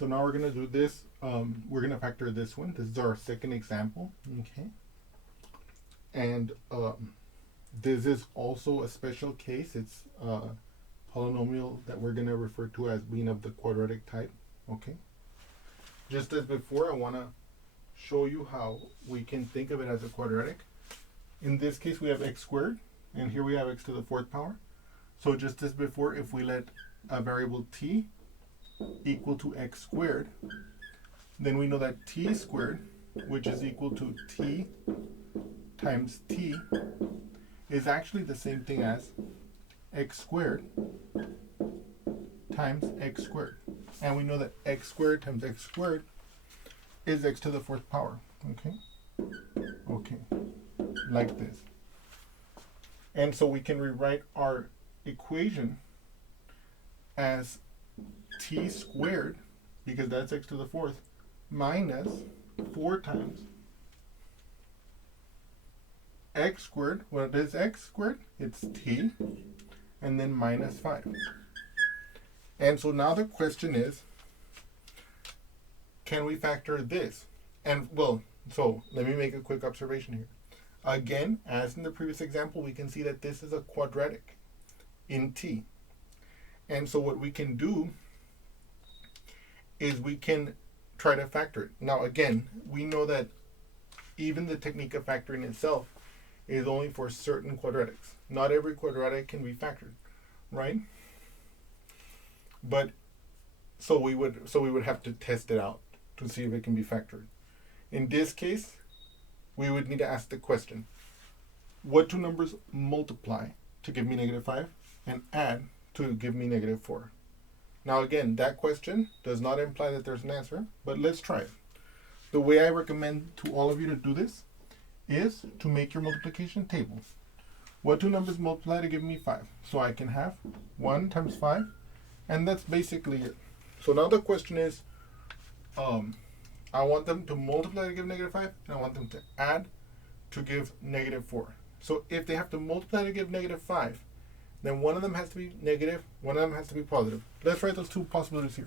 So now we're going to do this. We're going to factor this one. This is our second example. Okay. And this is also a special case. It's a polynomial that we're going to refer to as being of the quadratic type. Okay. Just as before, I want to show you how we can think of it as a quadratic. In this case, we have x squared, and here we have x to the fourth power. So just as before, if we let a variable t equal to x squared, then we know that t squared, which is equal to t times t, is actually the same thing as x squared times x squared. And we know that x squared times x squared is x to the fourth power. Okay? Okay. Like this. And so we can rewrite our equation as t squared, because that's x to the fourth, minus 4 times x squared. What is x squared? It's t, and then minus 5. And so now the question is, can we factor this? And well, so let me make a quick observation here. Again, as in the previous example, we can see that this is a quadratic in t. And so what we can do is we can try to factor it. Now again, we know that even the technique of factoring itself is only for certain quadratics. Not every quadratic can be factored, right? But so we would have to test it out to see if it can be factored. In this case, we would need to ask the question, what two numbers multiply to give me -5 and add to give me -4? Now again, that question does not imply that there's an answer, but let's try it. The way I recommend to all of you to do this is to make your multiplication table. What two numbers multiply to give me 5? So I can have 1 times 5, and that's basically it. So now the question is, I want them to multiply to give -5, and I want them to add to give -4. So if they have to multiply to give -5, then one of them has to be negative, one of them has to be positive. Let's write those two possibilities here.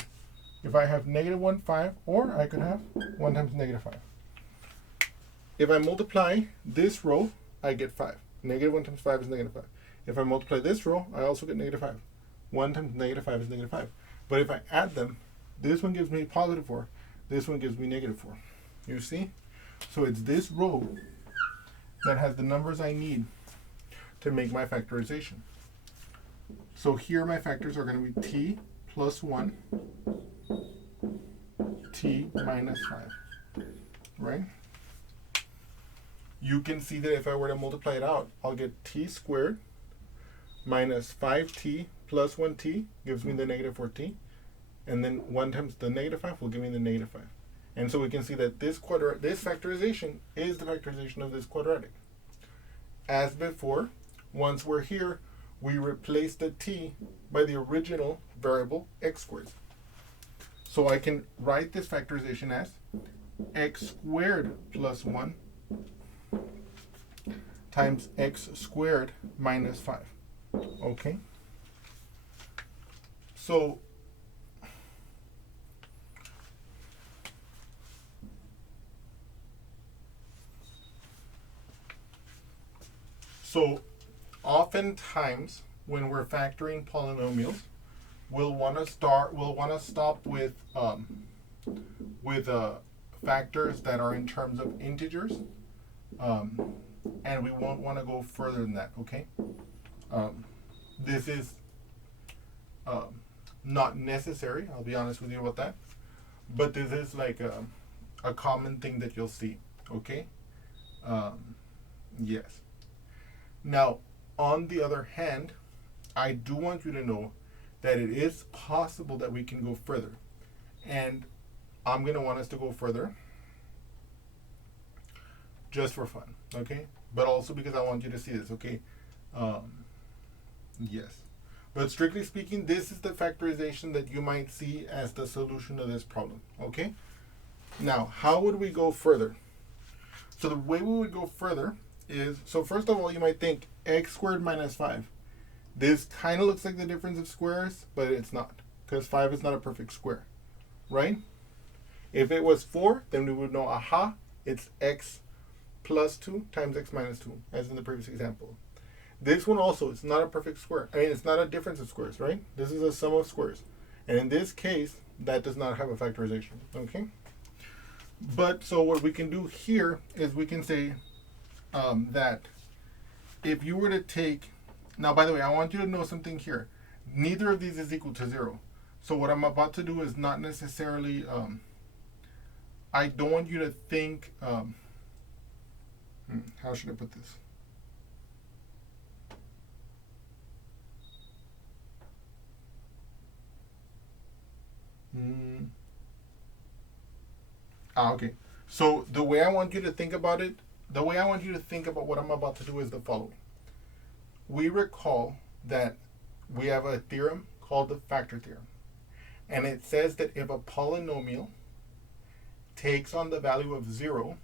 If I have -1, 5, or I could have 1 times -5. If I multiply this row, I get 5. -1 times 5 is -5. If I multiply this row, I also get -5. 1 times -5 is -5. But if I add them, this one gives me +4. This one gives me -4. You see? So it's this row that has the numbers I need to make my factorization. So here my factors are going to be t plus 1, t minus 5, right? You can see that if I were to multiply it out, I'll get t squared minus 5t plus 1t gives me the -4t. And then 1 times the -5 will give me the -5. And so we can see that this factorization is the factorization of this quadratic. As before, once we're here, we replace the t by the original variable x squared. So I can write this factorization as x squared plus 1 times x squared minus 5. Okay? So oftentimes when we're factoring polynomials, we'll want to stop with factors that are in terms of integers, and we won't want to go further than that. Okay, this is not necessary. I'll be honest with you about that, but this is like a common thing that you'll see. Okay, yes. Now, on the other hand, I do want you to know that it is possible that we can go further. And I'm going to want us to go further just for fun, okay? But also because I want you to see this, okay? Yes. But strictly speaking, this is the factorization that you might see as the solution to this problem, okay? Now, how would we go further? So the way we would go further is, so first of all, you might think x squared minus 5. This kind of looks like the difference of squares, but it's not, because 5 is not a perfect square, right? If it was 4, then we would know, aha, it's x plus 2 times x minus 2, as in the previous example. This one also, it's not a perfect square. I mean, it's not a difference of squares, right? This is a sum of squares. And in this case, that does not have a factorization, okay? But so what we can do here is we can say that if you were to take, now by the way, I want you to know something here. Neither of these is equal to 0. So what I'm about to do is not necessarily, I don't want you to think, how should I put this? Okay. So the way I want you to think about it, the way I want you to think about what I'm about to do is the following. We recall that we have a theorem called the factor theorem. And it says that if a polynomial takes on the value of 0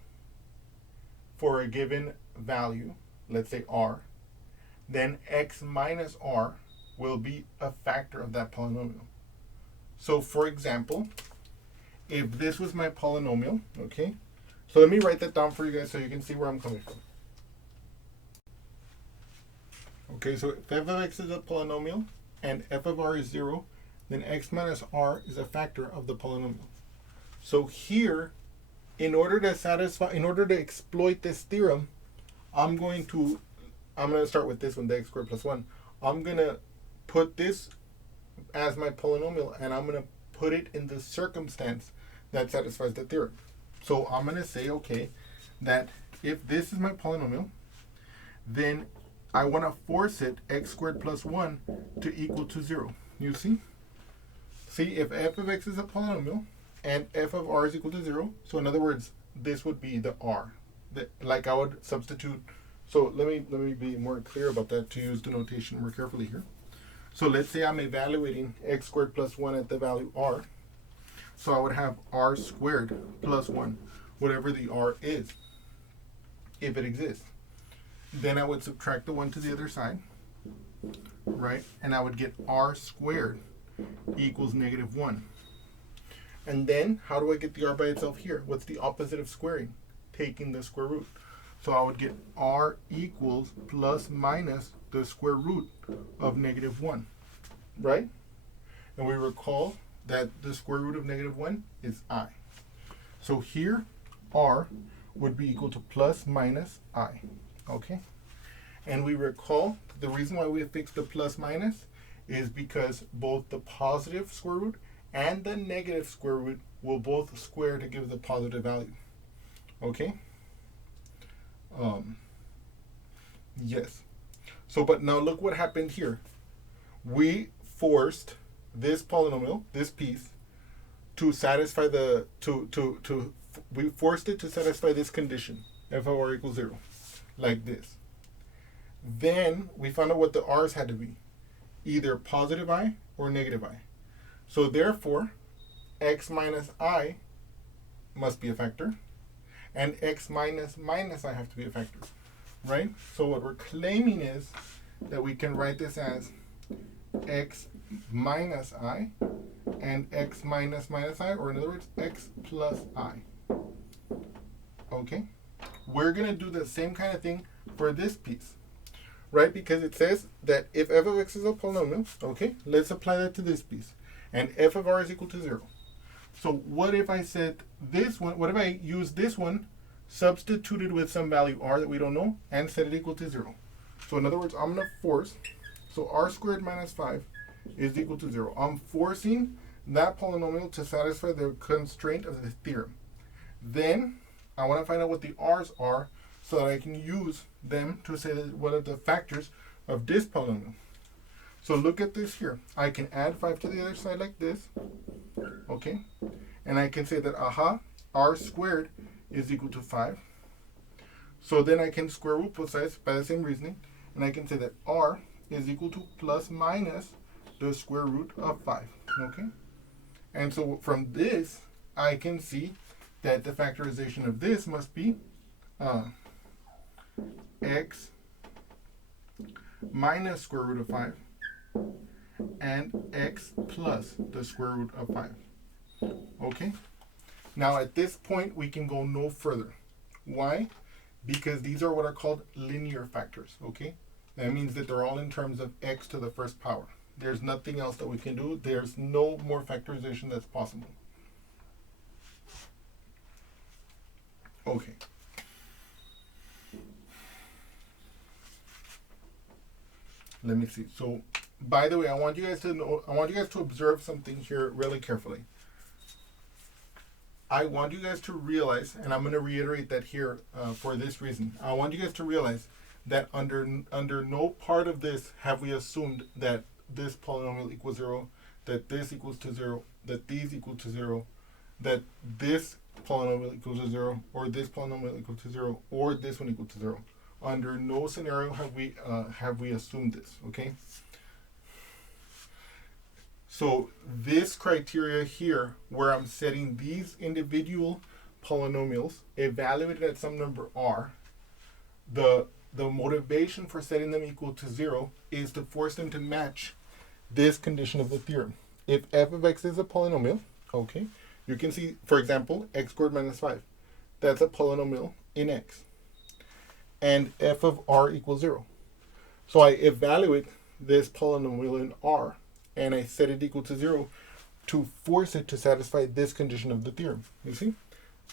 for a given value, let's say r, then x minus r will be a factor of that polynomial. So for example, if this was my polynomial, okay, so let me write that down for you guys so you can see where I'm coming from. Okay, so if f of x is a polynomial and f of r is 0, then x minus r is a factor of the polynomial. So here, in order to exploit this theorem, I'm going to start with this one, the x squared plus 1. I'm going to put this as my polynomial, and I'm going to put it in the circumstance that satisfies the theorem. So I'm going to say, okay, that if this is my polynomial, then I want to force it, x squared plus 1, to equal to 0. You see? See, if f of x is a polynomial and f of r is equal to 0, so in other words, this would be the r. Like I would substitute. So let me be more clear about that to use the notation more carefully here. So let's say I'm evaluating x squared plus 1 at the value r. So I would have r squared plus 1, whatever the r is, if it exists. Then I would subtract the 1 to the other side, right? And I would get r squared equals negative 1. And then, how do I get the r by itself here? What's the opposite of squaring? Taking the square root. So I would get r equals plus minus the square root of negative 1, right? And we recall that the square root of negative 1 is I. So here, r would be equal to plus minus I, okay? And we recall the reason why we fixed the plus minus is because both the positive square root and the negative square root will both square to give the positive value, okay? Yes. So, but now look what happened here. We forced this polynomial, this piece, to satisfy the, we forced it to satisfy this condition, f of r equals 0, like this. Then we found out what the r's had to be, either positive I or negative I. So therefore, x minus I must be a factor, and x minus minus I have to be a factor, right? So what we're claiming is that we can write this as x minus I and x minus minus I, or in other words, x plus I. Okay? We're going to do the same kind of thing for this piece, right? Because it says that if f of x is a polynomial, okay, let's apply that to this piece. And f of r is equal to 0. So what if I said this one, what if I use this one, substituted with some value r that we don't know, and set it equal to 0? So in other words, I'm going to force, so r squared minus 5 is equal to 0. I'm forcing that polynomial to satisfy the constraint of the theorem. Then I want to find out what the r's are so that I can use them to say that what are the factors of this polynomial. So look at this here. I can add 5 to the other side like this, okay? And I can say that, aha, r squared is equal to 5. So then I can square root both sides by the same reasoning, and I can say that r is equal to plus minus the square root of 5, okay? And so from this, I can see that the factorization of this must be x minus square root of 5 and x plus the square root of 5. Okay? Now at this point, we can go no further. Why? Because these are what are called linear factors, okay? That means that they're all in terms of x to the first power. There's nothing else that we can do. There's no more factorization that's possible. Okay. Let me see. So, by the way, I want you guys to observe something here really carefully. I want you guys to realize, and I'm going to reiterate that here for this reason. I want you guys to realize that under no part of this have we assumed that this polynomial equals 0, that this equals to 0, that these equal to 0, that this polynomial equals to 0, or this polynomial equals to 0, or this one equals to 0. Under no scenario have we assumed this, okay? So this criteria here, where I'm setting these individual polynomials evaluated at some number r, the motivation for setting them equal to 0 is to force them to match this condition of the theorem. If f of x is a polynomial, okay, you can see, for example, x squared minus 5. That's a polynomial in x. And f of r equals 0. So I evaluate this polynomial in r, and I set it equal to 0 to force it to satisfy this condition of the theorem. You see?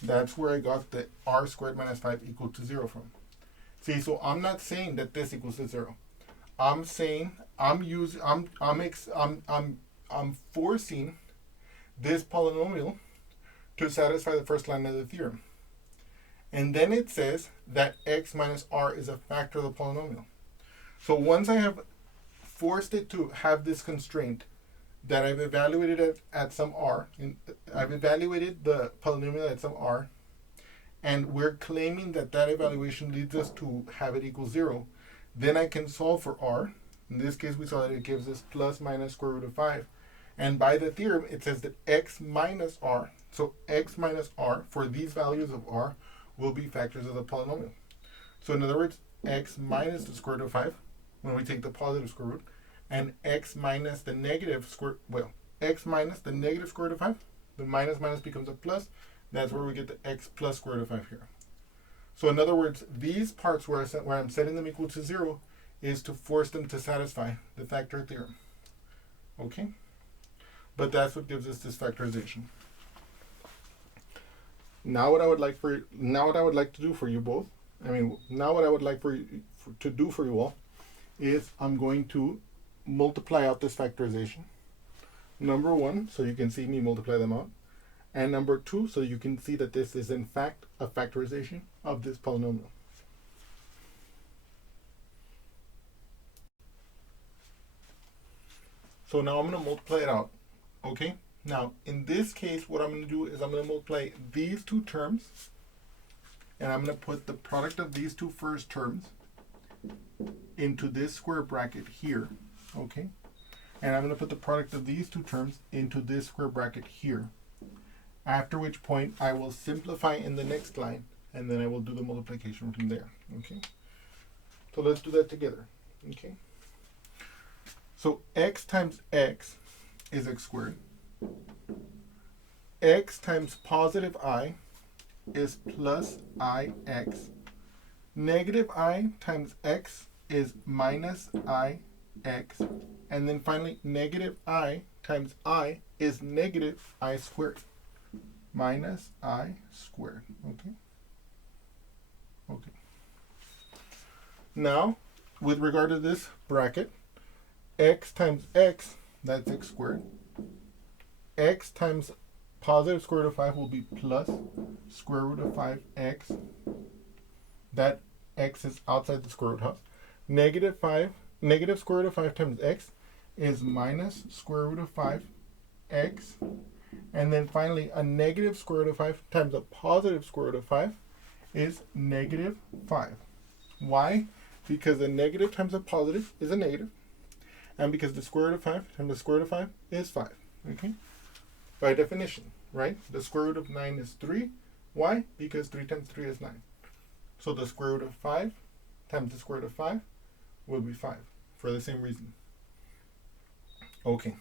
That's where I got the r squared minus 5 equal to 0 from. See, so I'm not saying that this equals to 0. I'm saying I'm forcing this polynomial to satisfy the first line of the theorem. And then it says that x minus r is a factor of the polynomial. So once I have forced it to have this constraint that I've evaluated it at some r, and I've evaluated the polynomial at some r, and we're claiming that that evaluation leads us to have it equal 0, then I can solve for r. In this case, we saw that it gives us plus minus square root of 5. And by the theorem, it says that x minus r, so x minus r for these values of r, will be factors of the polynomial. So in other words, x minus the square root of 5, when we take the positive square root, and x minus the negative square, x minus the negative square root of 5, the minus minus becomes a plus. That's where we get the x plus square root of 5 here. So in other words, these parts where I'm setting them equal to 0 is to force them to satisfy the factor theorem. Okay? But that's what gives us this factorization. Now what I would like to do for you both, now what I would like to do for you all is I'm going to multiply out this factorization. Number 1, so you can see me multiply them out. And number 2, so you can see that this is in fact a factorization of this polynomial. So now I'm going to multiply it out. Okay? Now, in this case, what I'm going to do is I'm going to multiply these two terms, and I'm going to put the product of these two first terms into this square bracket here, okay? And I'm going to put the product of these two terms into this square bracket here. After which point, I will simplify in the next line, and then I will do the multiplication from there, okay? So let's do that together, okay? So x times x is x squared. X times positive I is plus ix. Negative I times x is minus ix. And then finally, negative I times I is negative I squared. Minus I squared. Okay? Okay. Now, with regard to this bracket, x times x, that's x squared. X times positive square root of 5 will be plus square root of 5x. That x is outside the square root house. Negative square root of 5 times x is minus square root of 5x. And then finally, a negative square root of 5 times a positive square root of 5 is negative 5. Why? Because a negative times a positive is a negative. And because the square root of 5 times the square root of 5 is 5. Okay? By definition, right? The square root of 9 is 3. Why? Because 3 times 3 is 9. So the square root of 5 times the square root of 5 will be 5 for the same reason. Okay.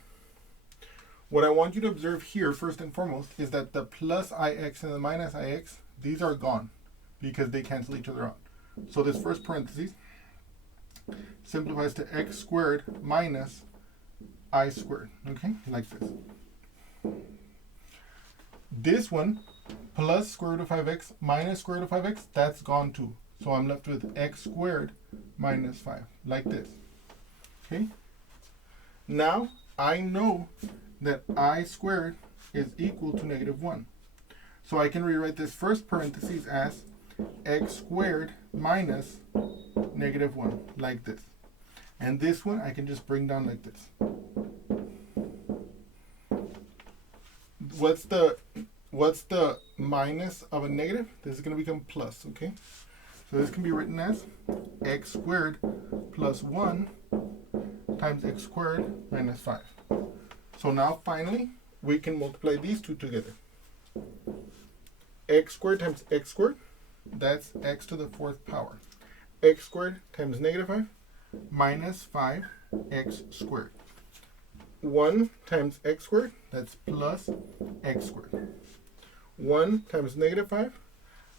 What I want you to observe here, first and foremost, is that the plus ix and the minus ix, these are gone because they cancel each other out. So this first parenthesis simplifies to x squared minus I squared, okay, like this. This one, plus square root of 5x minus square root of 5x, that's gone too. So I'm left with x squared minus 5, like this, okay? Now, I know that I squared is equal to negative 1. So I can rewrite this first parenthesis as x squared minus negative 1, like this. And this one I can just bring down like this. What's the minus of a negative? This is going to become plus, okay? So this can be written as x squared plus 1 times x squared minus 5. So now finally we can multiply these two together. X squared times x squared, that's x to the 4th power. X squared times negative 5 minus 5x squared. 1 times x squared, that's plus x squared. 1 times negative 5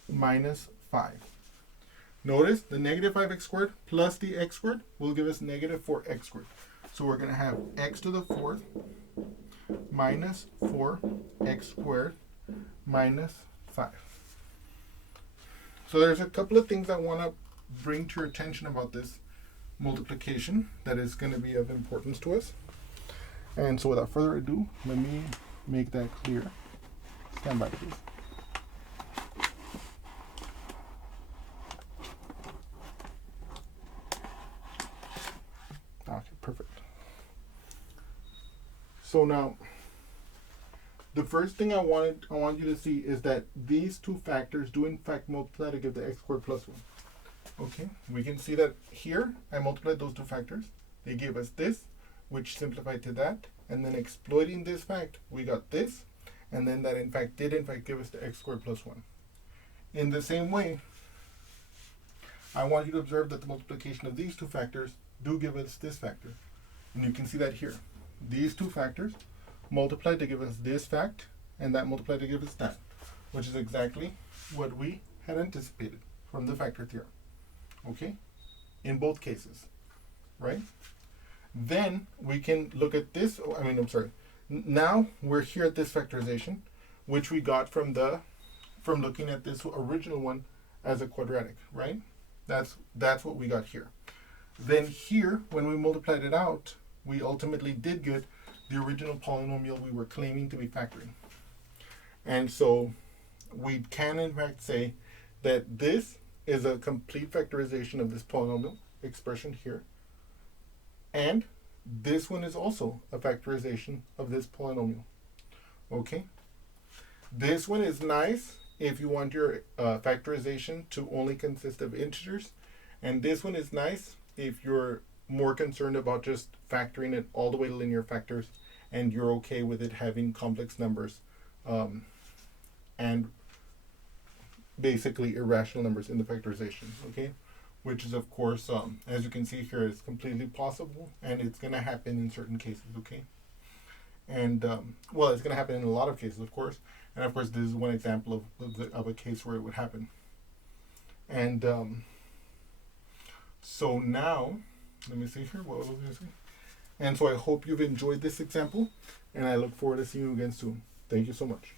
minus 5. Notice the negative 5x squared plus the x squared will give us negative 4x squared. So we're going to have x to the 4th minus 4x squared minus 5. So there's a couple of things I want to bring to your attention about this multiplication that is going to be of importance to us. And so without further ado, let me make that clear. Stand by, please. Okay, perfect. So now, the first thing I want you to see is that these two factors do in fact multiply to give the x squared plus 1. Okay, we can see that here I multiplied those two factors. They gave us this, which simplified to that, and then exploiting this fact, we got this, and then that did give us the x squared plus 1. In the same way, I want you to observe that the multiplication of these two factors do give us this factor. And you can see that here. These two factors multiplied to give us this fact, and that multiplied to give us that, which is exactly what we had anticipated from the factor theorem. Okay? In both cases, right? Then we can look at this, now we're here at this factorization, which we got from looking at this original one as a quadratic, right? That's what we got here. Then here, when we multiplied it out, we ultimately did get the original polynomial we were claiming to be factoring. And so we can in fact say that this is a complete factorization of this polynomial expression here. And this one is also a factorization of this polynomial. Okay? This one is nice if you want your factorization to only consist of integers. And this one is nice if you're more concerned about just factoring it all the way to linear factors and you're okay with it having complex numbers and basically irrational numbers in the factorization, okay? Which is, of course, as you can see here, is completely possible, and it's going to happen in certain cases, okay? And, well, it's going to happen in a lot of cases, of course. And, of course, this is one example of a case where it would happen. And so now, let me see here, what was I going to say? And so I hope you've enjoyed this example, and I look forward to seeing you again soon. Thank you so much.